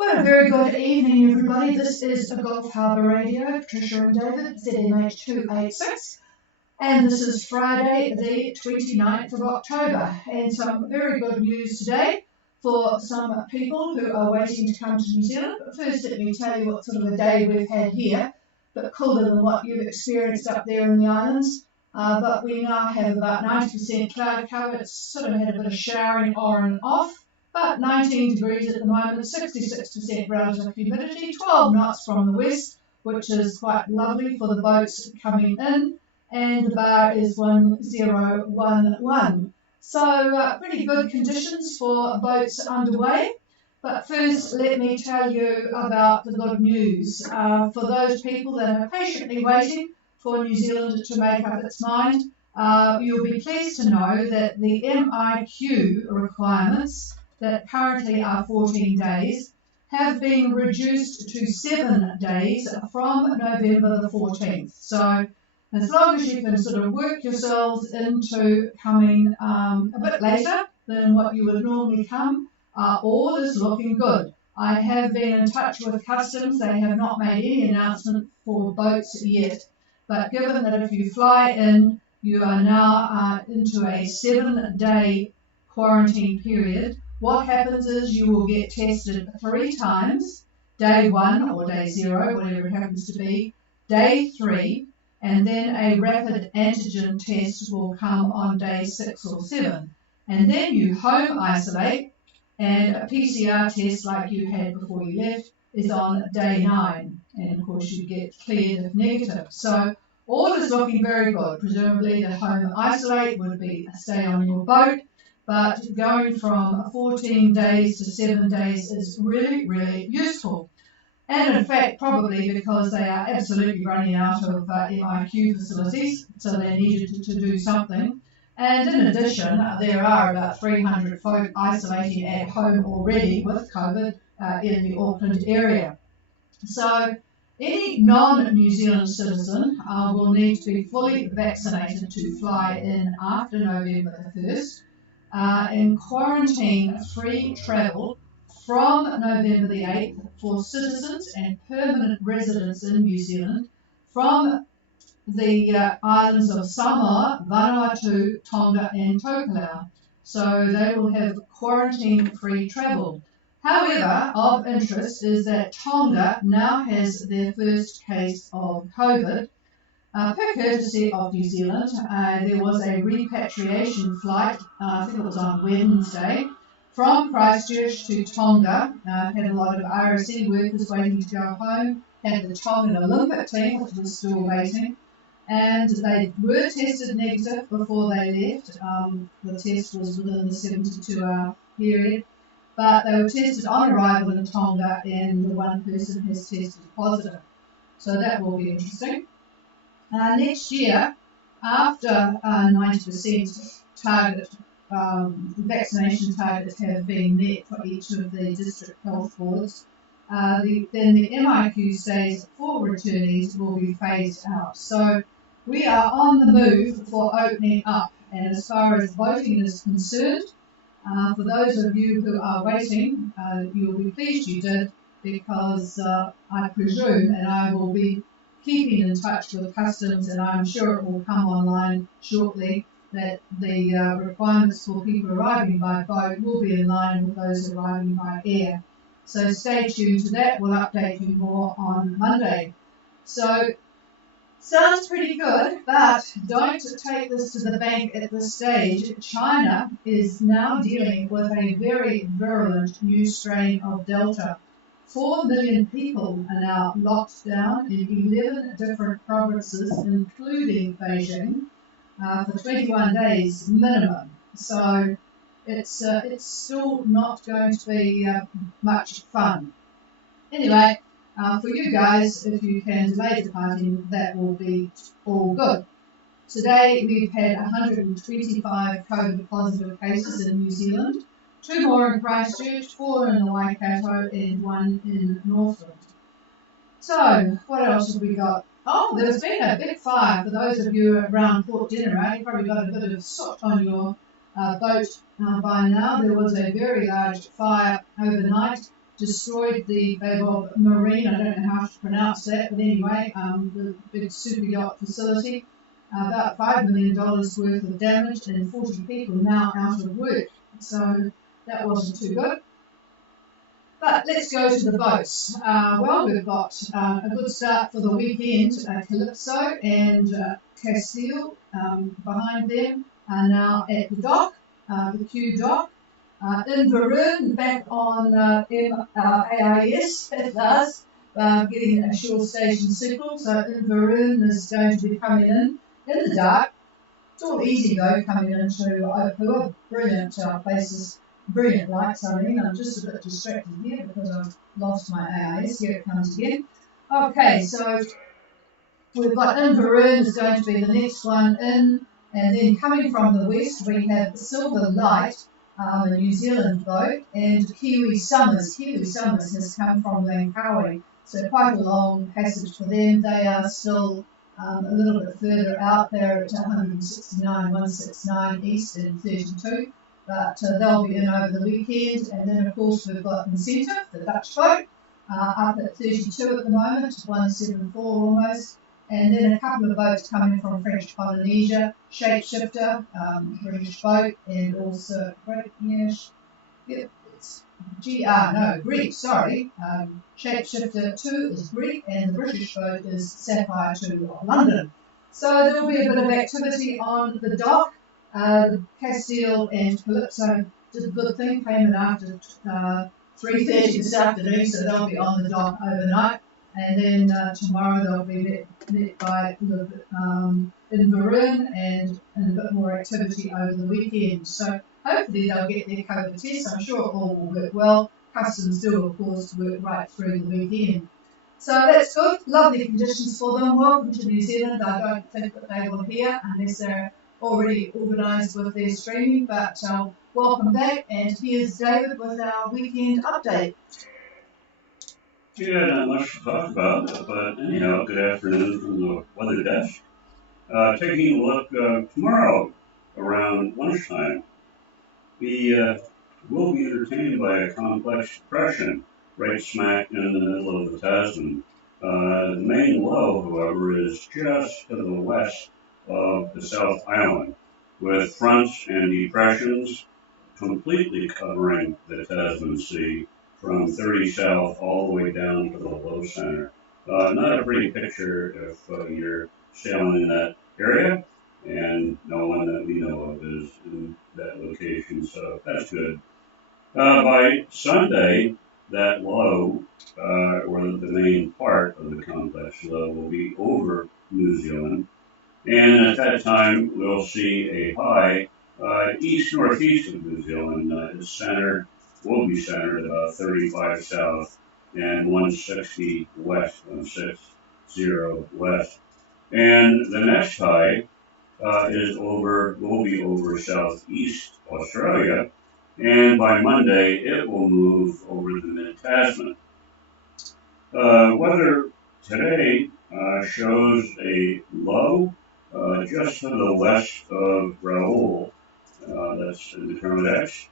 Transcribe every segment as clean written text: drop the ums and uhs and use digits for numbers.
Well, a very good evening, everybody. This is a Gulf Harbour Radio, Patricia and David, ZMH 286, and this is Friday, the 29th of October, and some very good news today for some people who are waiting to come to New Zealand. But first, let me tell you what sort of a day we've had here, but cooler than what you've experienced up there in the islands. But we now have about 90% cloud cover. It's sort of had a bit of showering on and off. But 19 degrees at the moment, 66% relative humidity, 12 knots from the west, which is quite lovely for the boats coming in, and the bar is 1011. So pretty good conditions for boats underway. But first, let me tell you about the good news. For those people that are patiently waiting for New Zealand to make up its mind, you'll be pleased to know that the MIQ requirements that currently are 14 days have been reduced to 7 days from November the 14th. So as long as you can sort of work yourselves into coming a bit later than what you would normally come, all is looking good. I have been in touch with Customs. They have not made any announcement for boats yet. But given that if you fly in, you are now into a 7-day quarantine period, what happens is you will get tested 3 times, day 1 or day 0, whatever it happens to be, day 3, and then a rapid antigen test will come on day 6 or 7. And then you home isolate, and a PCR test like you had before you left is on day 9. And of course you get cleared if negative. So all is looking very good. Presumably the home isolate would be a stay on your boat. But going from 14 days to 7 days is really, really useful. And in fact, probably because they are absolutely running out of MIQ facilities, so they needed to do something. And in addition, there are about 300 folk isolating at home already with COVID in the Auckland area. So any non-New Zealand citizen will need to be fully vaccinated to fly in after November the 1st. And quarantine-free travel from November the 8th for citizens and permanent residents in New Zealand from the islands of Samoa, Vanuatu, Tonga and Tokelau. So they will have quarantine-free travel. However, of interest is that Tonga now has their first case of COVID. Per courtesy of New Zealand, there was a repatriation flight, I think it was on Wednesday, from Christchurch to Tonga. Had a lot of RSE workers waiting to go home, had the Tongan Olympic team, which was still waiting, and they were tested negative before they left. The test was within the 72-hour period, but they were tested on arrival in Tonga, and the one person has tested positive. So that will be interesting. Next year, after 90% target vaccination targets have been met for each of the district health boards, then the MIQ stays for returnees will be phased out. So we are on the move for opening up, and as far as voting is concerned, for those of you who are waiting, you'll be pleased you did, because I presume, and I will be keeping in touch with Customs, and I'm sure it will come online shortly, that the requirements for people arriving by boat will be in line with those arriving by air. So stay tuned to that. We'll update you more on Monday. So sounds pretty good, but don't take this to the bank at this stage. China is now dealing with a very virulent new strain of Delta. 4 million people are now locked down in 11 different provinces, including Beijing, for 21 days minimum. So it's still not going to be much fun. Anyway, for you guys, if you can delay departing, that will be all good. Today we've had 125 COVID positive cases in New Zealand. 2 more in Christchurch, 4 in the Waikato, and 1 in Northland. So, what else have we got? Oh, there's been a big fire. For those of you around Port Generate, you probably got a bit of soot on your boat by now. There was a very large fire overnight destroyed the Bay of Marine, I don't know how to pronounce that, but anyway, the big super yacht facility. About $5 million worth of damage and 40 people now out of work. So that wasn't too good. But let's go to the boats. Well, we've got a good start for the weekend. Calypso and Castile behind them are now at the dock, the Q dock. Inverurie back on AIS at last, getting a shore station signal. So Inverurie is going to be coming in the dark. It's all easy though coming into Harbour. Brilliant places, brilliant lights. I mean, I'm just a bit distracted here because I've lost my AIS. Here it comes again. Okay, so we've got Inverurie is going to be the next one in, and then coming from the west we have Silver Light, a New Zealand boat, and Kiwi Summers. Kiwi Summers has come from Langkawi, so quite a long passage for them. They are still a little bit further out there at 169 east and 32, but they'll be in over the weekend. And then of course we've got Incentive, the Dutch boat, up at 32 at the moment, 174 almost. And then a couple of boats coming from French Polynesia, Shapeshifter, British boat, and also Greek, sorry. Shapeshifter 2 is Greek, and the British boat is Sapphire 2 of London. So there'll be a bit of activity on the dock. Castile and Calypso did a good thing, came in after 3:30 this afternoon, so they'll be on the dock overnight. And then tomorrow they'll be met by Inverurie and a bit more activity over the weekend. So hopefully they'll get their COVID test. I'm sure all will work well. Customs do, of course, work right through the weekend. So that's good. Lovely conditions for them. Welcome to New Zealand. I don't think that they will hear unless they're already organised with their streaming. But welcome back. And here's David with our weekend update. Yeah, not much to talk about, but anyhow, good afternoon from the weather desk. Taking a look tomorrow around lunchtime, we will be entertained by a complex depression right smack in the middle of the Tasman. The main low, however, is just to the west of the South Island, with fronts and depressions completely covering the Tasman Sea from 30 south all the way down to the low center. Not a pretty picture if you're sailing in that area, and no one that we know of is in that location, so that's good. By Sunday, that low, or the main part of the complex low, will be over New Zealand, and at that time we'll see a high east-northeast of New Zealand. Will be centered about 35 south and 160 west, 160 west. And the next high will be over southeast Australia, and by Monday it will move over the mid-Tasman. Weather today shows a low just to the west of Raoul, that's in the Kermadec,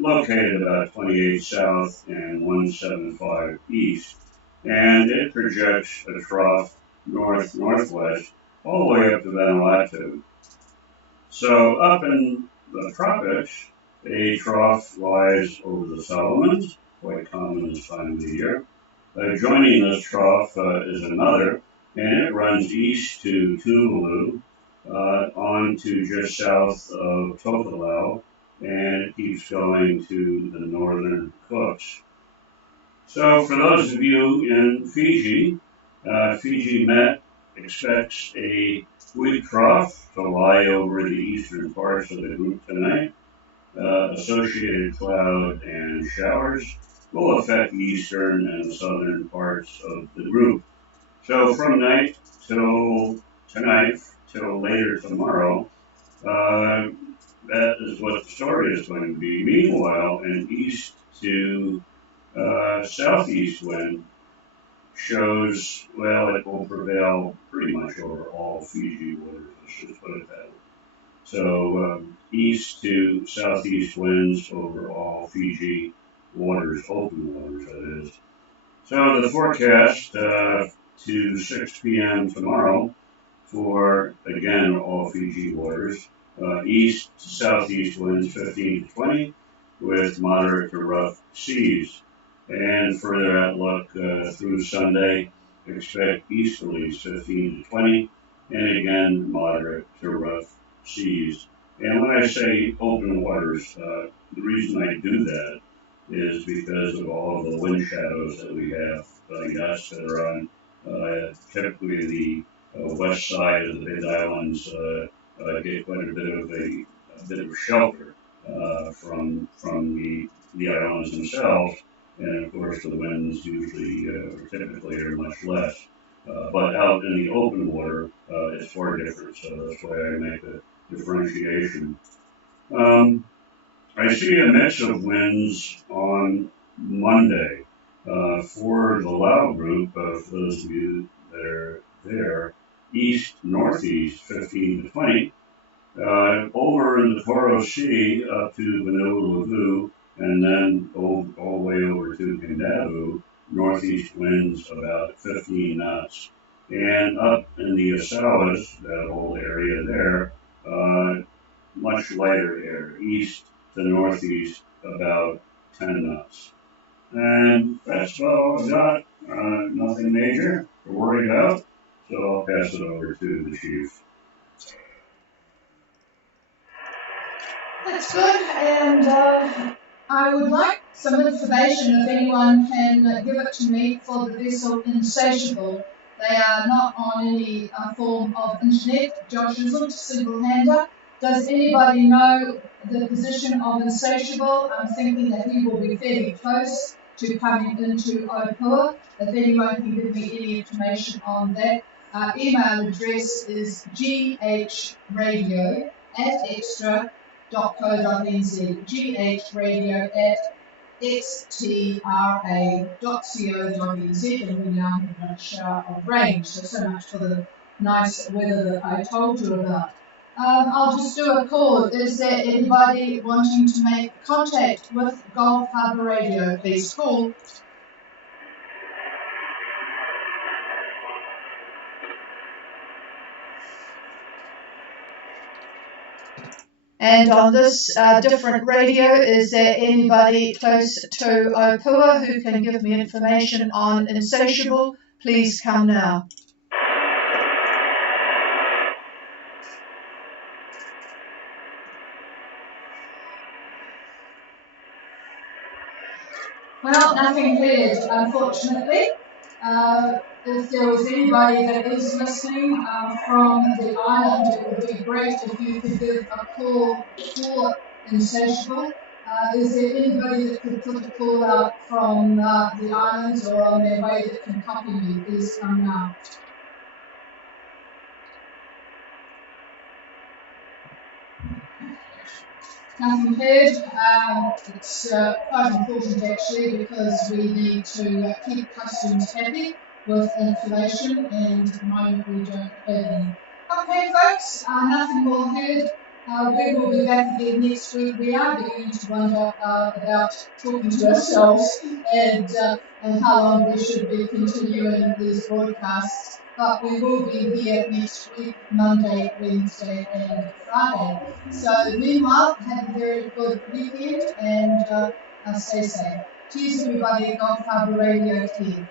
located about 28 south and 175 east, and it projects a trough north-northwest all the way up to Vanuatu. So up in the tropics, a trough lies over the Solomons, quite common this time of the year. Joining this trough is another, and it runs east to Tuvalu, on to just south of Tokelau, and it keeps going to the northern Cooks. So for those of you in Fiji, Fiji Met expects a weak trough to lie over the eastern parts of the group tonight. Associated cloud and showers will affect the eastern and southern parts of the group. So from night till tonight till later tomorrow, that is what the story is going to be. Meanwhile, an east to southeast wind shows, well, it will prevail pretty much over all Fiji waters, let's just put it that way. So east to southeast winds over all Fiji waters, open waters, that is. So the forecast to 6 p.m. tomorrow for, again, all Fiji waters, east to southeast winds 15 to 20 with moderate to rough seas. And further outlook through Sunday, expect easterlies 15 to 20, and again, moderate to rough seas. And when I say open waters, the reason I do that is because of all of the wind shadows that we have, yachts that are on typically the west side of the Big Islands get quite a bit of shelter from the islands themselves, and of course the winds usually typically are much less. But out in the open water, it's far different. So that's why I make the differentiation. I see a mix of winds on Monday. For the Lao group, for those of you that are there, east northeast 15 to 20. Over in the Toro Sea up to Vanuatu, and then all the way over to Kindavu, northeast winds about 15 knots. And up in the Osawas, that whole area there, much lighter air, east to northeast, about 10 knots. And that's all I've got. Nothing major to worry about. So I'll pass it over to the chief. That's good, and I would like some information if anyone can give it to me for the vessel Insatiable. They are not on any form of internet. Josh isn't, single-hander. Does anybody know the position of Insatiable? I'm thinking that he will be fairly close to coming into Opua. If anyone can give me any information on that. Our email address is ghradio@extra.co.nz, ghradio@xtra.co.nz, and we now have a shower of rain. So much for the nice weather that I told you about. I'll just do a call. Is there anybody wanting to make contact with Gulf Harbour Radio? Please call. And on this different radio, is there anybody close to Opua who can give me information on Insatiable? Please come now. Well, nothing cleared, unfortunately. If there was anybody that is listening from the island, it would be great if you could give a call for Insatiable. Is there anybody that could put a call out from the islands or on their way that can copy me? Please come now. Nothing cleared. It's quite important actually because we need to keep customers happy with information, and at the moment we don't have any. Okay folks, nothing more heard. We will be back again next week. We are beginning to wonder about talking to ourselves and how long we should be continuing these broadcasts. But we will be here next week, Monday, Wednesday and Friday. So meanwhile, have a very good weekend and stay safe. Cheers everybody, Gulf Harbour Radio here.